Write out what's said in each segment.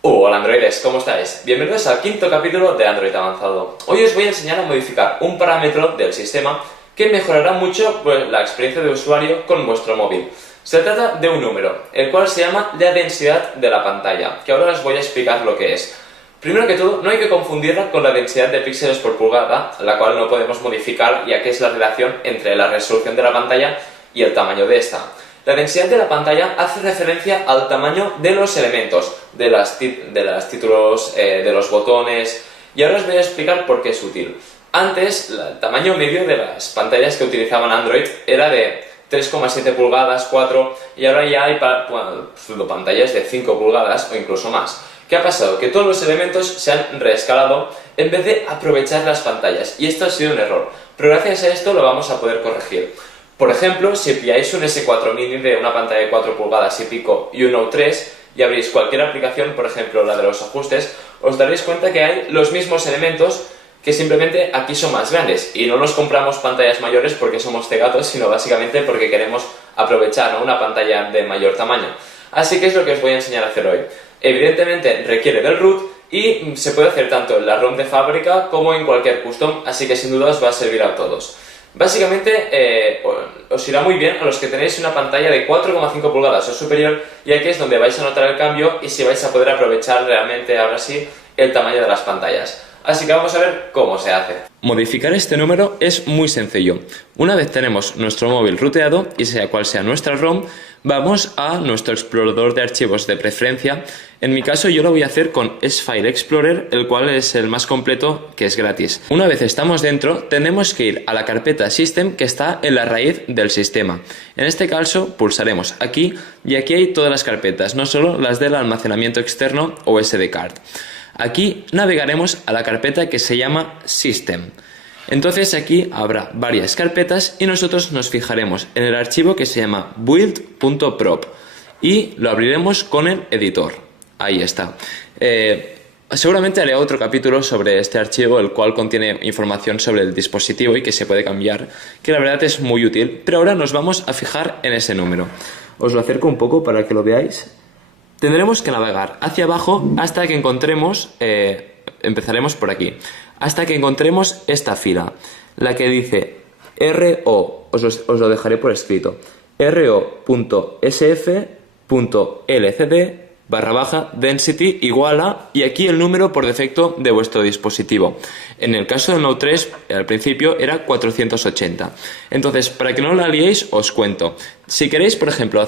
Hola androides, ¿cómo estáis? Bienvenidos al quinto capítulo de Android Avanzado. Hoy os voy a enseñar a modificar un parámetro del sistema que mejorará mucho la experiencia de usuario con vuestro móvil. Se trata de un número, el cual se llama la densidad de la pantalla, que ahora os voy a explicar lo que es. Primero que todo, no hay que confundirla con la densidad de píxeles por pulgada, la cual no podemos modificar ya que es la relación entre la resolución de la pantalla y el tamaño de esta. La densidad de la pantalla hace referencia al tamaño de los elementos, de los títulos, de los botones, y ahora os voy a explicar por qué es útil. Antes, el tamaño medio de las pantallas que utilizaban Android era de 3,7 pulgadas, 4, y ahora ya hay pantallas de 5 pulgadas o incluso más. ¿Qué ha pasado? Que todos los elementos se han reescalado en vez de aprovechar las pantallas, y esto ha sido un error, pero gracias a esto lo vamos a poder corregir. Por ejemplo, si pilláis un S4 mini de una pantalla de 4 pulgadas y pico y un Note 3 y abrís cualquier aplicación, por ejemplo la de los ajustes, os daréis cuenta que hay los mismos elementos, que simplemente aquí son más grandes, y no nos compramos pantallas mayores porque somos cegatos, sino básicamente porque queremos aprovechar una pantalla de mayor tamaño. Así que es lo que os voy a enseñar a hacer hoy. Evidentemente requiere del root y se puede hacer tanto en la ROM de fábrica como en cualquier custom, así que sin duda os va a servir a todos. Básicamente os irá muy bien a los que tenéis una pantalla de 4,5 pulgadas o superior, y aquí es donde vais a notar el cambio y si vais a poder aprovechar realmente ahora sí el tamaño de las pantallas. Así que vamos a ver cómo se hace. Modificar este número es muy sencillo. Una vez tenemos nuestro móvil ruteado, y sea cual sea nuestra ROM, vamos a nuestro explorador de archivos de preferencia. En mi caso yo lo voy a hacer con S-File Explorer, el cual es el más completo, que es gratis. Una vez estamos dentro, tenemos que ir a la carpeta System, que está en la raíz del sistema. En este caso pulsaremos aquí, y aquí hay todas las carpetas, no solo las del almacenamiento externo o SD card. Aquí navegaremos a la carpeta que se llama System. Entonces aquí habrá varias carpetas y nosotros nos fijaremos en el archivo que se llama build.prop y lo abriremos con el editor. Ahí está. Seguramente haré otro capítulo sobre este archivo, el cual contiene información sobre el dispositivo y que se puede cambiar, que la verdad es muy útil, pero ahora nos vamos a fijar en ese número. Os lo acerco un poco para que lo veáis. Tendremos que navegar hacia abajo hasta que encontremos, empezaremos por aquí, hasta que encontremos esta fila, la que dice RO, os lo dejaré por escrito, ro.sf.lcd/density igual a, y aquí el número por defecto de vuestro dispositivo. En el caso del Note 3, al principio era 480. Entonces, para que no la liéis, os cuento. Si queréis, por ejemplo,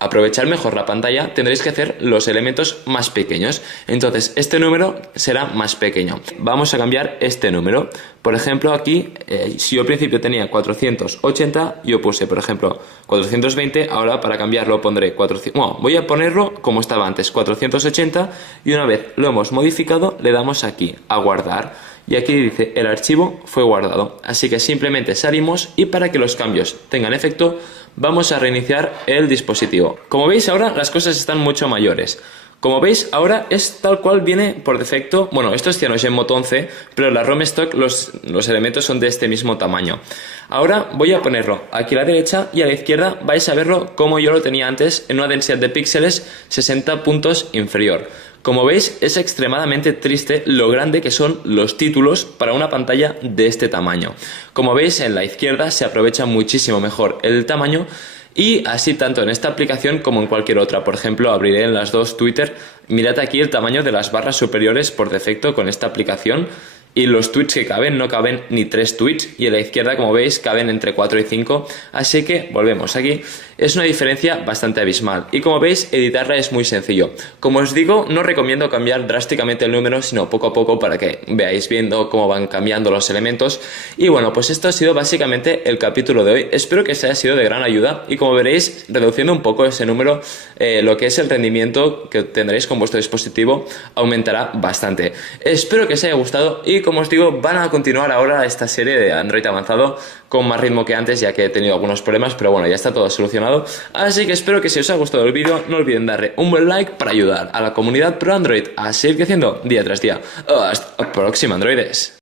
aprovechar mejor la pantalla, tendréis que hacer los elementos más pequeños. Entonces este número será más pequeño. Vamos a cambiar este número. Por ejemplo, aquí, si yo al principio tenía 480, yo puse, por ejemplo, 420. Ahora para cambiarlo pondré 400. Bueno, voy a ponerlo como estaba antes, 480. Y una vez lo hemos modificado, le damos aquí a guardar. Y aquí dice el archivo fue guardado. Así que simplemente salimos, y para que los cambios tengan efecto vamos a reiniciar el dispositivo. Como veis ahora las cosas están mucho mayores. Como veis ahora es tal cual viene por defecto. Bueno, esto es CyanogenMod Moto 11, pero en la ROM stock los elementos son de este mismo tamaño. Ahora voy a ponerlo aquí a la derecha, y a la izquierda vais a verlo como yo lo tenía antes, en una densidad de píxeles 60 puntos inferior. Como veis, es extremadamente triste lo grande que son los títulos para una pantalla de este tamaño. Como veis, en la izquierda se aprovecha muchísimo mejor el tamaño, y así tanto en esta aplicación como en cualquier otra. Por ejemplo, abriré en las dos Twitter. Mirad aquí el tamaño de las barras superiores por defecto con esta aplicación. Y los tweets que caben, no caben ni 3 tweets, y en la izquierda, como veis, caben entre 4 y 5, así que volvemos aquí. Es una diferencia bastante abismal, y como veis, editarla es muy sencillo. Como os digo, no recomiendo cambiar drásticamente el número, sino poco a poco, para que veáis viendo cómo van cambiando los elementos. Y bueno, pues esto ha sido básicamente el capítulo de hoy. Espero que os haya sido de gran ayuda, y como veréis, reduciendo un poco ese número, lo que es el rendimiento que tendréis con vuestro dispositivo aumentará bastante. Espero que os haya gustado, y como os digo, van a continuar ahora esta serie de Android avanzado con más ritmo que antes, ya que he tenido algunos problemas, pero bueno, ya está todo solucionado. Así que espero que si os ha gustado el vídeo, no olviden darle un buen like para ayudar a la comunidad pro Android a seguir creciendo día tras día. Hasta la próxima, androides.